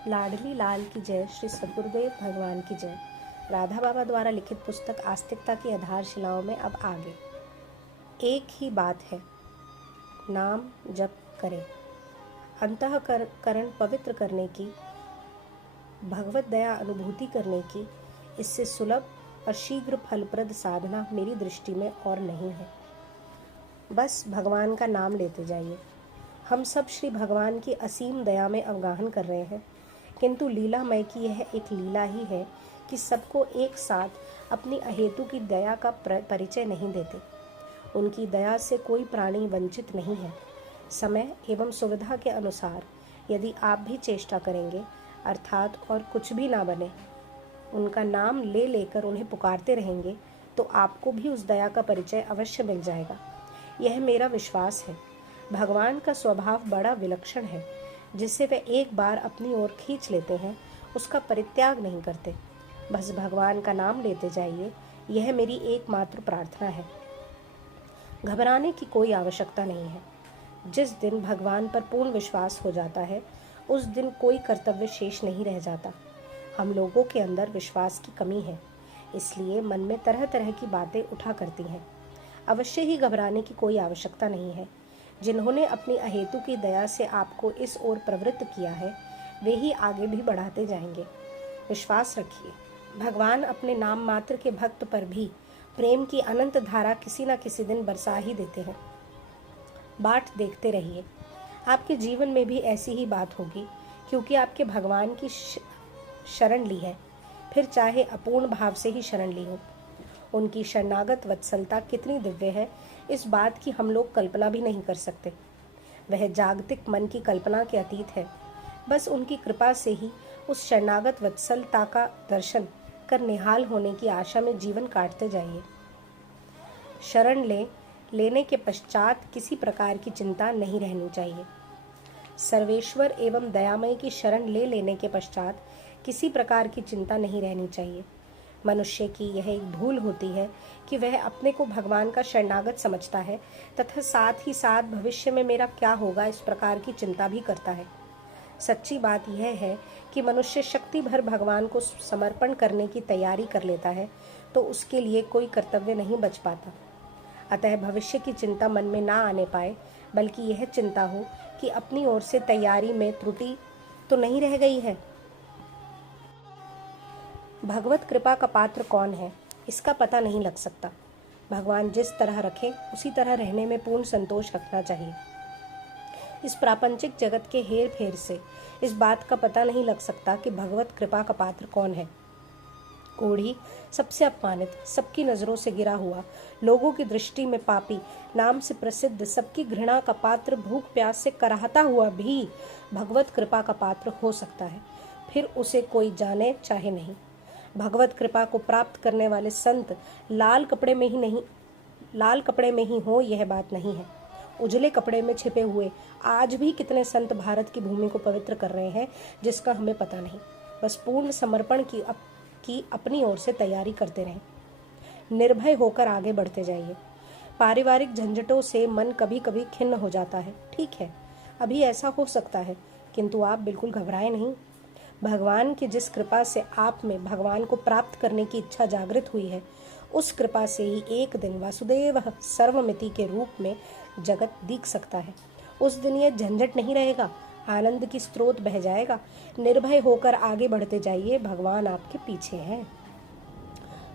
लाडली लाल की जय। श्री सद्गुरुदेव भगवान की जय। राधा बाबा द्वारा लिखित पुस्तक आस्तिकता की आधारशिलाओं में अब आगे। एक ही बात है, नाम जप करें। अंतःकरण पवित्र करने की, भगवत दया अनुभूति करने की इससे सुलभ और शीघ्र फलप्रद साधना मेरी दृष्टि में और नहीं है। बस भगवान का नाम लेते जाइए। हम सब श्री भगवान की असीम दया में अवगाहन कर रहे हैं, किंतु लीलामय की यह एक लीला ही है कि सबको एक साथ अपनी अहेतु की दया का परिचय नहीं देते। उनकी दया से कोई प्राणी वंचित नहीं है। समय एवं सुविधा के अनुसार यदि आप भी चेष्टा करेंगे, अर्थात और कुछ भी ना बने, उनका नाम ले लेकर उन्हें पुकारते रहेंगे, तो आपको भी उस दया का परिचय अवश्य मिल जाएगा। यह मेरा विश्वास है। भगवान का स्वभाव बड़ा विलक्षण है। जिसे वे एक बार अपनी ओर खींच लेते हैं, उसका परित्याग नहीं करते। बस भगवान का नाम लेते जाइए, यह मेरी एकमात्र प्रार्थना है। घबराने की कोई आवश्यकता नहीं है। जिस दिन भगवान पर पूर्ण विश्वास हो जाता है, उस दिन कोई कर्तव्य शेष नहीं रह जाता। हम लोगों के अंदर विश्वास की कमी है, इसलिए मन में तरह तरह की बातें उठा करती हैं। अवश्य ही घबराने की कोई आवश्यकता नहीं है। जिन्होंने अपनी अहेतु की दया से आपको इस ओर प्रवृत्त किया है, वे ही आगे भी बढ़ाते जाएंगे। विश्वास रखिए, भगवान अपने नाम मात्र के भक्त पर भी प्रेम की अनंत धारा किसी न किसी दिन बरसा ही देते हैं। बाट देखते रहिए, आपके जीवन में भी ऐसी ही बात होगी, क्योंकि आपके भगवान की शरण ली है, फिर चाहे अपूर्ण भाव से ही शरण ली हो। उनकी शरणागत वत्सलता कितनी दिव्य है, इस बात की हम लोग कल्पना भी नहीं कर सकते। वह जागतिक मन की कल्पना के अतीत है। बस उनकी कृपा से ही उस शरणागत वत्सलता का दर्शन कर निहाल होने की आशा में जीवन काटते जाइए। शरण लेने के पश्चात किसी प्रकार की चिंता नहीं रहनी चाहिए। सर्वेश्वर एवं दयामय की शरण लेने के पश्चात किसी प्रकार की चिंता नहीं रहनी चाहिए। मनुष्य की यह एक भूल होती है कि वह अपने को भगवान का शरणागत समझता है तथा साथ ही साथ भविष्य में मेरा क्या होगा इस प्रकार की चिंता भी करता है। सच्ची बात यह है कि मनुष्य शक्ति भर भगवान को समर्पण करने की तैयारी कर लेता है तो उसके लिए कोई कर्तव्य नहीं बच पाता। अतः भविष्य की चिंता मन में ना आने पाए, बल्कि यह चिंता हो कि अपनी ओर से तैयारी में त्रुटि तो नहीं रह गई है। भगवत कृपा का पात्र कौन है, इसका पता नहीं लग सकता। भगवान जिस तरह रखें उसी तरह रहने में पूर्ण संतोष रखना चाहिए। इस प्रापंचिक जगत के हेर फेर से इस बात का पता नहीं लग सकता कि भगवत कृपा का पात्र कौन है। कोढ़ी, सबसे अपमानित, सबकी नजरों से गिरा हुआ, लोगों की दृष्टि में पापी, नाम से प्रसिद्ध, सबकी घृणा का पात्र, भूख प्यास से कराहता हुआ भी भगवत कृपा का पात्र हो सकता है, फिर उसे कोई जाने चाहे नहीं। भगवत कृपा को प्राप्त करने वाले संत लाल कपड़े में ही हो, यह बात नहीं है। उजले कपड़े में छिपे हुए आज भी कितने संत भारत की भूमि को पवित्र कर रहे हैं, जिसका हमें पता नहीं। बस पूर्ण समर्पण की अपनी ओर से तैयारी करते रहें। निर्भय होकर आगे बढ़ते जाइए। पारिवारिक झंझटों से मन कभी कभी खिन्न हो जाता है, ठीक है, अभी ऐसा हो सकता है, किंतु आप बिल्कुल घबराएं नहीं। भगवान की जिस कृपा से आप में भगवान को प्राप्त करने की इच्छा जागृत हुई है, उस कृपा से ही एक दिन वासुदेव सर्वमिति के रूप में जगत दिख सकता है। उस दिन यह झंझट नहीं रहेगा, आनंद की स्रोत बह जाएगा। निर्भय होकर आगे बढ़ते जाइए, भगवान आपके पीछे हैं।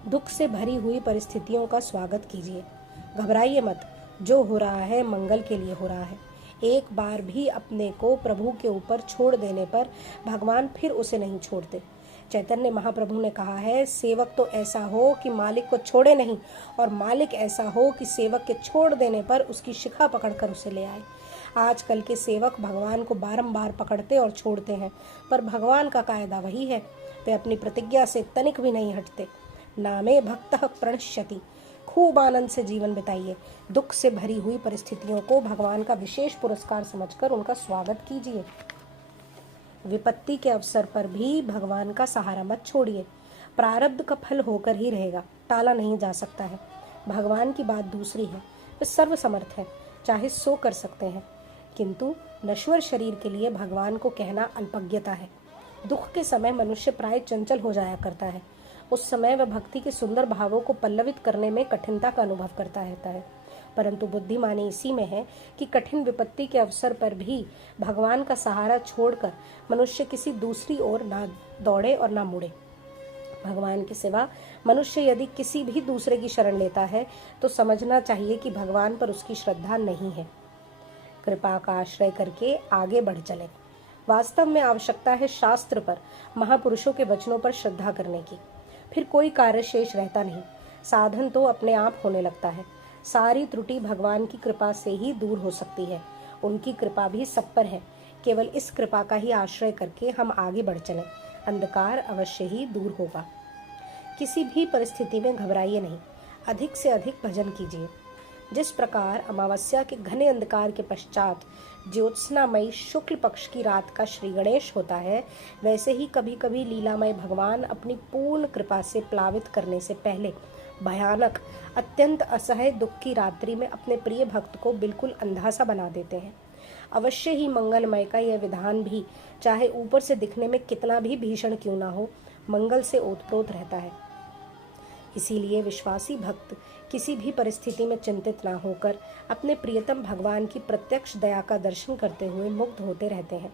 दुख से भरी हुई परिस्थितियों का स्वागत कीजिए, घबराइए मत। जो हो रहा है मंगल के लिए हो रहा है। एक बार भी अपने को प्रभु के ऊपर छोड़ देने पर भगवान फिर उसे नहीं छोड़ते। चैतन्य महाप्रभु ने कहा है, सेवक तो ऐसा हो कि मालिक को छोड़े नहीं, और मालिक ऐसा हो कि सेवक के छोड़ देने पर उसकी शिखा पकड़कर उसे ले आए। आजकल के सेवक भगवान को बारंबार पकड़ते और छोड़ते हैं, पर भगवान का कायदा वही है, वे अपनी प्रतिज्ञा से तनिक भी नहीं हटते। नामे भक्तः प्रणश्यति। खूब आनंद से जीवन बिताइए। दुख से भरी हुई परिस्थितियों को भगवान का विशेष पुरस्कार समझकर उनका स्वागत कीजिए। विपत्ति के अवसर पर भी भगवान का सहारा मत छोड़िए। प्रारब्ध का फल होकर ही रहेगा, टाला नहीं जा सकता है। भगवान की बात दूसरी है, वे सर्वसमर्थ है, चाहे सो कर सकते हैं, किंतु नश्वर शरीर के लिए भगवान को कहना अल्पज्ञता है। दुख के समय मनुष्य प्राय चंचल हो जाया करता है। उस समय वह भक्ति के सुंदर भावों को पल्लवित करने में कठिनता का अनुभव करता रहता है। परंतु बुद्धिमानी इसी में है कि कठिन विपत्ति के अवसर पर भी भगवान का सहारा छोड़कर मनुष्य किसी दूसरी ओर ना दौड़े और ना मुड़े। भगवान के सिवा मनुष्य यदि किसी भी दूसरे की शरण लेता है तो समझना चाहिए कि भगवान पर उसकी श्रद्धा नहीं है। कृपा का आश्रय करके आगे बढ़ चले। वास्तव में आवश्यकता है शास्त्र पर, महापुरुषों के वचनों पर श्रद्धा करने की। फिर कोई कार्य शेष रहता नहीं, साधन तो अपने आप होने लगता है। सारी त्रुटि भगवान की कृपा से ही दूर हो सकती है। उनकी कृपा भी सब पर है। केवल इस कृपा का ही आश्रय करके हम आगे बढ़ चलें, अंधकार अवश्य ही दूर होगा। किसी भी परिस्थिति में घबराइए नहीं, अधिक से अधिक भजन कीजिए। जिस प्रकार अमावस्या के घने अंधकार के पश्चात ज्योत्सनामयी शुक्ल पक्ष की रात का श्री गणेश होता है, वैसे ही कभी कभी लीलामय भगवान अपनी पूर्ण कृपा से प्लावित करने से पहले भयानक, अत्यंत असह्य दुख की रात्रि में अपने प्रिय भक्त को बिल्कुल अंधा सा बना देते हैं। अवश्य ही मंगलमय का यह विधान भी, चाहे ऊपर से दिखने में कितना भी भीषण क्यों ना हो, मंगल से ओतप्रोत रहता है। इसीलिए विश्वासी भक्त किसी भी परिस्थिति में चिंतित ना होकर अपने प्रियतम भगवान की प्रत्यक्ष दया का दर्शन करते हुए मुग्ध होते रहते हैं।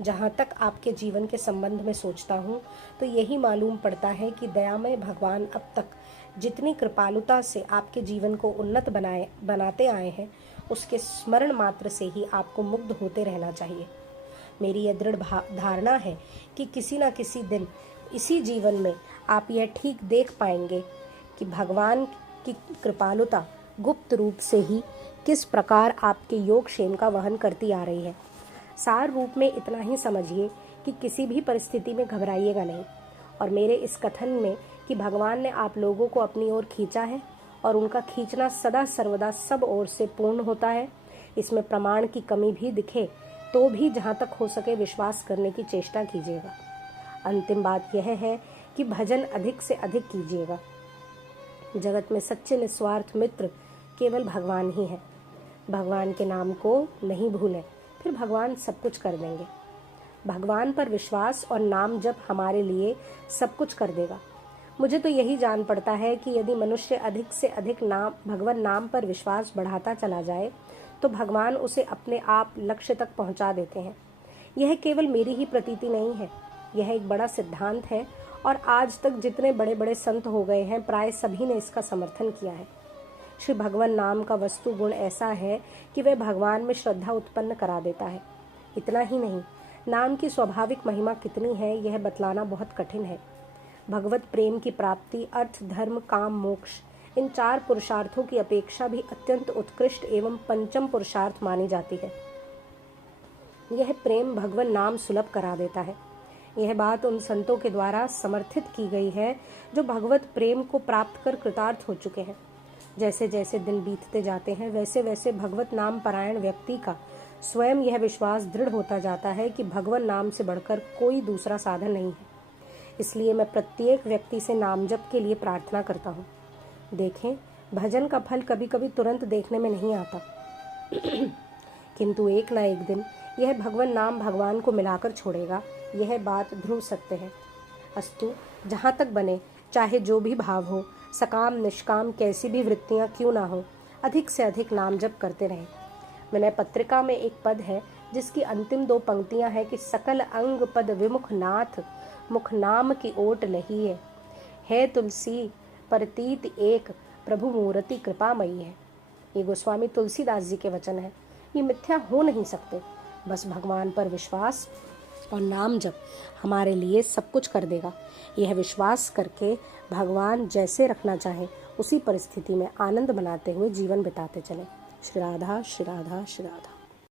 जहाँ तक आपके जीवन के संबंध में सोचता हूँ तो यही मालूम पड़ता है कि दयामय भगवान अब तक जितनी कृपालुता से आपके जीवन को उन्नत बनाते आए हैं, उसके स्मरण मात्र से ही आपको मुग्ध होते रहना चाहिए। मेरी यह दृढ़ धारणा है कि किसी न किसी दिन इसी जीवन में आप यह ठीक देख पाएंगे कि भगवान की कृपालुता गुप्त रूप से ही किस प्रकार आपके योगक्षेम का वहन करती आ रही है। सार रूप में इतना ही समझिए कि किसी भी परिस्थिति में घबराइएगा नहीं। और मेरे इस कथन में कि भगवान ने आप लोगों को अपनी ओर खींचा है और उनका खींचना सदा सर्वदा सब ओर से पूर्ण होता है, इसमें प्रमाण की कमी भी दिखे तो भी जहाँ तक हो सके विश्वास करने की चेष्टा कीजिएगा। अंतिम बात यह है कि भजन अधिक से अधिक कीजिएगा। जगत में सच्चे निस्वार्थ मित्र केवल भगवान ही है। भगवान के नाम को नहीं भूलें, फिर भगवान सब कुछ कर देंगे। भगवान पर विश्वास और नाम जप हमारे लिए सब कुछ कर देगा। मुझे तो यही जान पड़ता है कि यदि मनुष्य अधिक से अधिक भगवान नाम पर विश्वास बढ़ाता चला जाए तो भगवान उसे अपने आप लक्ष्य तक पहुंचा देते हैं। यह केवल मेरी ही प्रतीति नहीं है, यह एक बड़ा सिद्धांत है और आज तक जितने बड़े बड़े संत हो गए हैं प्राय सभी ने इसका समर्थन किया है। श्री भगवान नाम का वस्तु गुण ऐसा है कि वह भगवान में श्रद्धा उत्पन्न करा देता है। इतना ही नहीं, नाम की स्वाभाविक महिमा कितनी है यह बतलाना बहुत कठिन है। भगवत प्रेम की प्राप्ति अर्थ, धर्म, काम, मोक्ष, इन 4 पुरुषार्थों की अपेक्षा भी अत्यंत उत्कृष्ट एवं पंचम पुरुषार्थ मानी जाती है। यह प्रेम भगवान नाम सुलभ करा देता है। यह बात उन संतों के द्वारा समर्थित की गई है जो भगवत प्रेम को प्राप्त कर कृतार्थ हो चुके हैं। जैसे जैसे दिन बीतते जाते हैं वैसे वैसे भगवत नाम परायण व्यक्ति का स्वयं यह विश्वास दृढ़ होता जाता है कि भगवान नाम से बढ़कर कोई दूसरा साधन नहीं है। इसलिए मैं प्रत्येक व्यक्ति से नाम जप के लिए प्रार्थना करता हूँ। देखें, भजन का फल कभी कभी तुरंत देखने में नहीं आता किंतु एक न एक दिन यह भगवान नाम भगवान को मिलाकर छोड़ेगा, यह बात ध्रुव सत्य है। अस्तु, जहाँ तक बने, चाहे जो भी भाव हो, सकाम निष्काम कैसी भी वृत्तियाँ क्यों ना हो, अधिक से अधिक नाम जप करते रहें। विनय पत्रिका में एक पद है जिसकी अंतिम 2 पंक्तियां हैं कि सकल अंग पद विमुख नाथ मुख नाम की ओट लही है तुलसी परतीत एक प्रभु मूर्ति कृपामयी है। ये गोस्वामी तुलसीदास जी के वचन है। ये मिथ्या हो नहीं सकते। बस भगवान पर विश्वास और नाम जप हमारे लिए सब कुछ कर देगा। यह विश्वास करके भगवान जैसे रखना चाहे उसी परिस्थिति में आनंद मनाते हुए जीवन बिताते चलें। श्री राधा श्री राधा श्री राधा।